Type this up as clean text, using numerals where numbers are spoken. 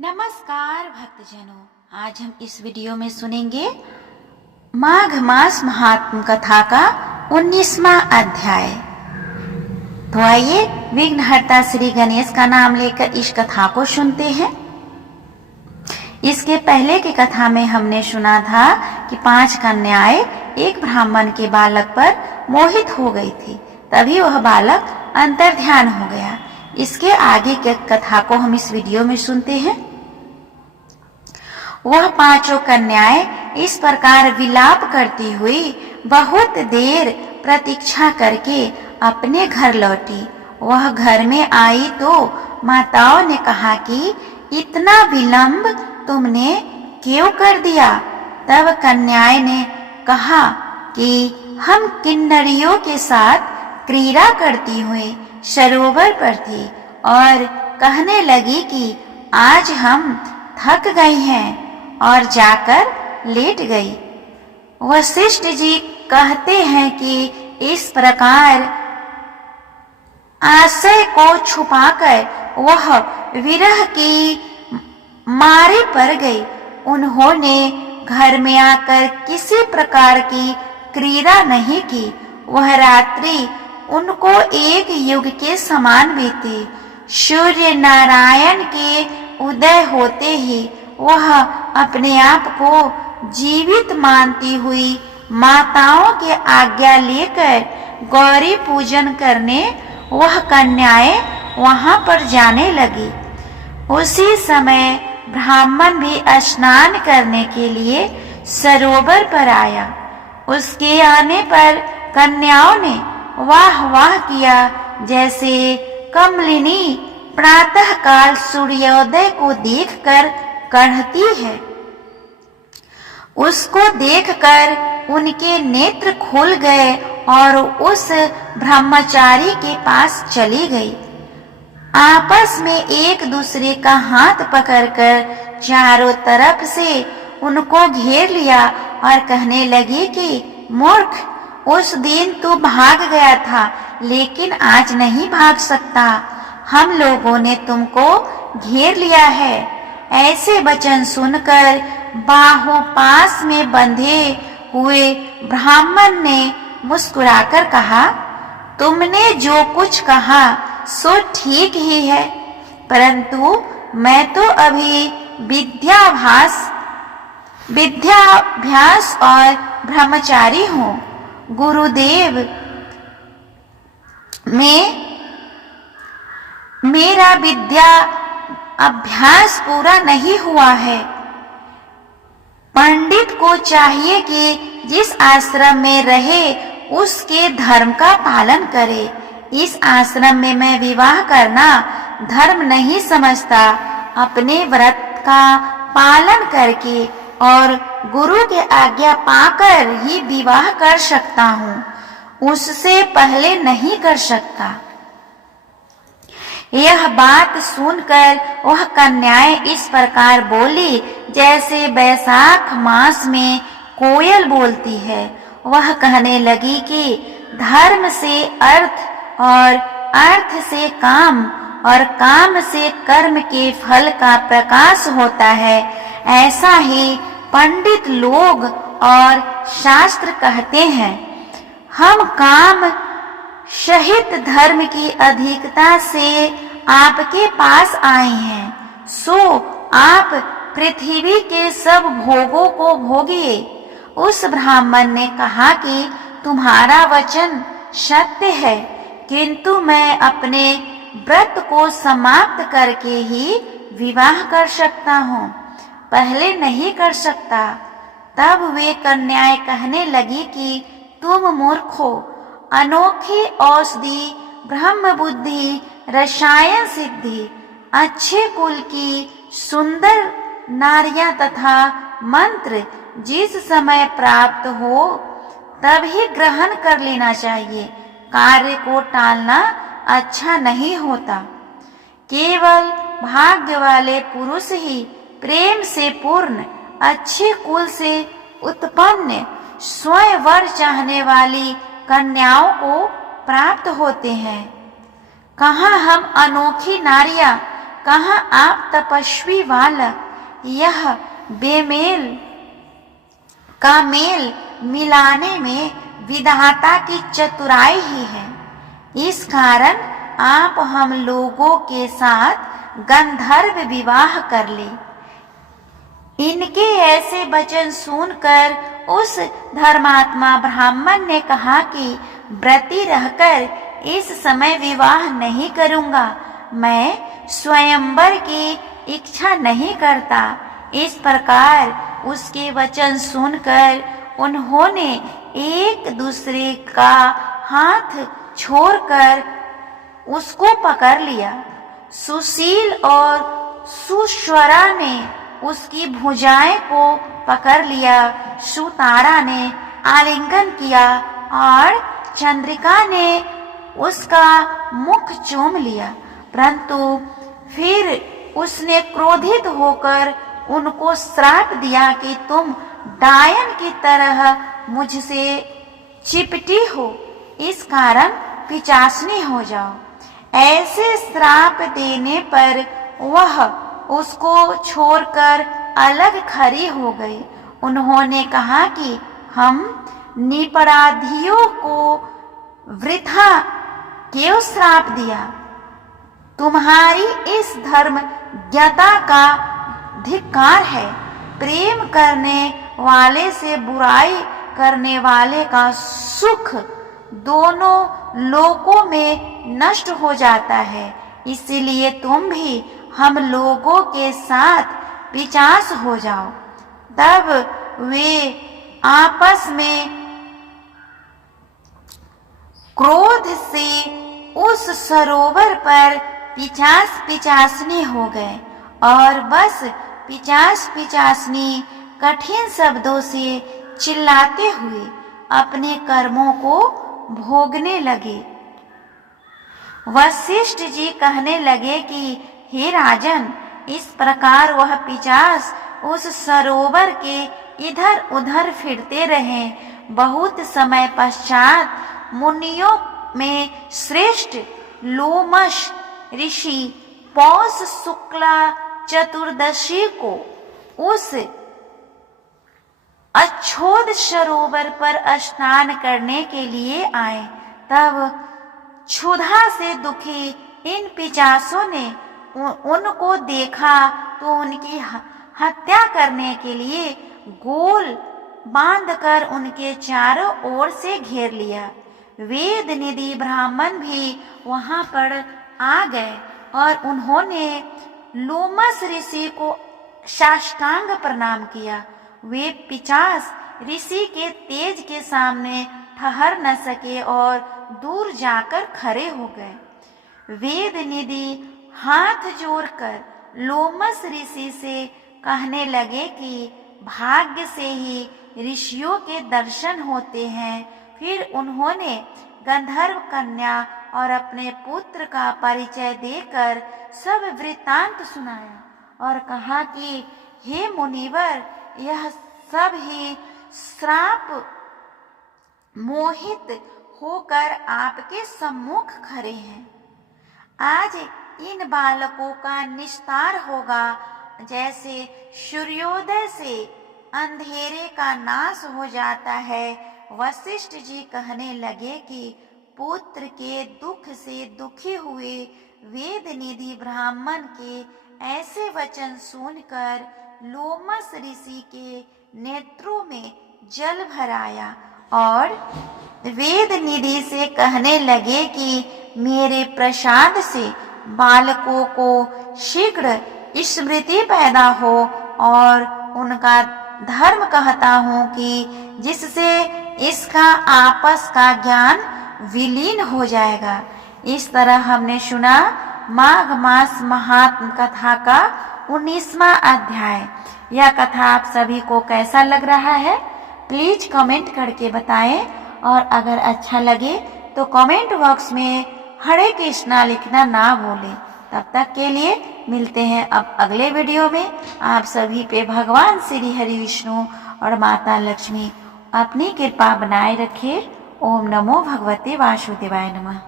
नमस्कार भक्तजनों, आज हम इस वीडियो में सुनेंगे माघ मास महात्म कथा का 19वां अध्याय। तो आइए विघ्नहर्ता श्री गणेश का नाम लेकर इस कथा को सुनते हैं। इसके पहले की कथा में हमने सुना था कि 5 कन्याएं एक ब्राह्मण के बालक पर मोहित हो गई थी, तभी वह बालक अंतर्ध्यान हो गया। इसके आगे के कथा को हम इस वीडियो में सुनते हैं। वह 5 कन्याएं इस प्रकार विलाप करती हुई बहुत देर प्रतीक्षा करके अपने घर लौटी। वह घर में आई तो माताओं ने कहा कि इतना विलंब तुमने क्यों कर दिया? तब कन्याएं ने कहा कि हम किन्नरियों के साथ क्रीड़ा करती हुई सरोवर पर थी और कहने लगी कि आज हम थक गई हैं और जाकर लेट गई। वशिष्ठ जी कहते हैं कि इस प्रकार आशय को छुपाकर वह विरह की मारे पड़ गई। उन्होंने घर में आकर किसी प्रकार की क्रीड़ा नहीं की। वह रात्रि उनको एक युग के समान बीती। सूर्य नारायण के उदय होते ही वह अपने आप को जीवित मानती हुई माताओं की आज्ञा लेकर गौरी पूजन करने वह कन्याएं वहां पर जाने लगी। उसी समय ब्राह्मण भी स्नान करने के लिए सरोवर पर आया। उसके आने पर कन्याओं ने वाह वाह किया, जैसे कमलिनी प्रातः काल सूर्योदय को देखकर कहती है। उसको देखकर उनके नेत्र खुल गए और उस ब्रह्मचारी के पास चली गई। आपस में एक दूसरे का हाथ पकड़कर चारों तरफ से उनको घेर लिया और कहने लगी कि मूर्ख, उस दिन तू भाग गया था, लेकिन आज नहीं भाग सकता। हम लोगों ने तुमको घेर लिया है। ऐसे वचन सुनकर बाहों पास में बंधे हुए ब्राह्मण ने मुस्कुराकर कहा, तुमने जो कुछ कहा सो ठीक ही है, परंतु मैं तो अभी विद्याभ्यास और ब्रह्मचारी हूँ। गुरुदेव में मेरा विद्या अभ्यास पूरा नहीं हुआ है। पंडित को चाहिए कि जिस आश्रम में रहे उसके धर्म का पालन करे। इस आश्रम में मैं विवाह करना धर्म नहीं समझता। अपने व्रत का पालन करके और गुरु के आज्ञा पाकर ही विवाह कर सकता हूँ, उससे पहले नहीं कर सकता। यह बात सुनकर वह कन्याएं इस प्रकार बोली जैसे बैसाख मास में कोयल बोलती है। वह कहने लगी कि धर्म से अर्थ और अर्थ से काम और काम से कर्म के फल का प्रकाश होता है। ऐसा ही पंडित लोग और शास्त्र कहते हैं। हम काम सहित धर्म की अधिकता से आपके पास आए हैं, सो आप पृथ्वी के सब भोगों को भोगिए। उस ब्राह्मण ने कहा कि तुम्हारा वचन सत्य है, किंतु मैं अपने व्रत को समाप्त करके ही विवाह कर सकता हूँ, पहले नहीं कर सकता। तब वे कन्याएं कहने लगी कि तुम मूर्ख हो। अनोखी औषधि, ब्रह्म बुद्धि, रसायन सिद्धि, अच्छे कुल की सुंदर नारियां तथा मंत्र जिस समय प्राप्त हो तभी ग्रहण कर लेना चाहिए। कार्य को टालना अच्छा नहीं होता। केवल भाग्य वाले पुरुष ही प्रेम से पूर्ण, अच्छे कुल से उत्पन्न, स्वयं वर चाहने वाली कन्याओं को प्राप्त होते हैं। कहाँ हम अनोखी नारियां कहाँ आप तपस्वी बालक, यह बेमेल का मेल मिलाने में विधाता की चतुराई ही है। इस कारण आप हम लोगों के साथ गंधर्व विवाह कर ले। इनके ऐसे वचन सुनकर उस धर्मात्मा ब्राह्मण ने कहा कि व्रती रहकर इस समय विवाह नहीं करूंगा, मैं स्वयंवर की इच्छा नहीं करता। इस प्रकार उसके वचन सुनकर उन्होंने एक दूसरे का हाथ छोड़कर उसको पकड़ लिया। सुशील और सुश्वरा ने उसकी भुजाएं को पकड़ लिया, सुतारा ने आलिंगन किया और चंद्रिका ने उसका मुख चूम लिया। परंतु फिर उसने क्रोधित होकर उनको श्राप दिया कि तुम डायन की तरह मुझसे चिपटी हो, इस कारण पिचासनी हो जाओ। ऐसे श्राप देने पर वह उसको छोड़कर अलग खड़ी हो गई। उन्होंने कहा कि हम निरपराधियों को वृथा क्यों श्राप दिया? तुम्हारी इस धर्मज्ञता का धिक्कार है। प्रेम करने वाले से बुराई करने वाले का सुख दोनों लोकों में नष्ट हो जाता है। इसीलिए तुम भी हम लोगों के साथ पिचास हो जाओ। तब वे आपस में क्रोध से उस सरोवर पर पिचासनी हो गए और बस पिचासनी कठिन शब्दों से चिल्लाते हुए अपने कर्मों को भोगने लगे। वशिष्ठ जी कहने लगे कि हे राजन, इस प्रकार वह पिचास उस सरोवर के इधर उधर फिरते रहे। बहुत समय पश्चात मुनियों में श्रेष्ठ लोमश ऋषि पौष शुक्ला चतुर्दशी को उस अच्छोद सरोवर पर स्नान करने के लिए आए। तब क्षुधा से दुखी इन पिचासों ने उनको देखा तो उनकी हत्या करने के लिए गोल बांधकर उनके चारों ओर से घेर लिया। वेद निधि ब्राह्मण भी वहां पर आ गए और उन्होंने लोमस ऋषि को साष्टांग प्रणाम किया। वे पिचास ऋषि के तेज के सामने ठहर न सके और दूर जाकर खड़े हो गए। वेद निधि हाथ जोड़कर लोमस ऋषि से कहने लगे कि भाग्य से ही ऋषियों के दर्शन होते हैं। फिर उन्होंने गंधर्व कन्या और अपने पुत्र का परिचय देकर सब वृत्तांत सुनाया और कहा कि हे मुनिवर, यह सब ही श्राप मोहित होकर आपके सम्मुख खड़े हैं। आज इन बालकों का निस्तार होगा। जैसे सूर्योदय से अंधेरे का नाश हो जाता है। वशिष्ठ जी कहने लगे कि पुत्र के दुख से दुखी हुए वेद निधि ब्राह्मण के ऐसे वचन सुनकर लोमस ऋषि के नेत्रों में जल भर आया और वेद निधि से कहने लगे कि मेरे प्रसाद से बालकों को शीघ्र स्मृति पैदा हो और उनका धर्म कहता हूँ कि जिससे इसका आपस का ज्ञान विलीन हो जाएगा। इस तरह हमने सुना माघ मास महात्म कथा का 19वां अध्याय। यह कथा आप सभी को कैसा लग रहा है प्लीज कमेंट करके बताएं और अगर अच्छा लगे तो कमेंट बॉक्स में हरे कृष्णा लिखना ना भूलें। तब तक के लिए मिलते हैं अब अगले वीडियो में। आप सभी पे भगवान श्री हरि विष्णु और माता लक्ष्मी अपनी कृपा बनाए रखे। ओम नमो भगवते वासुदेवाय नमः।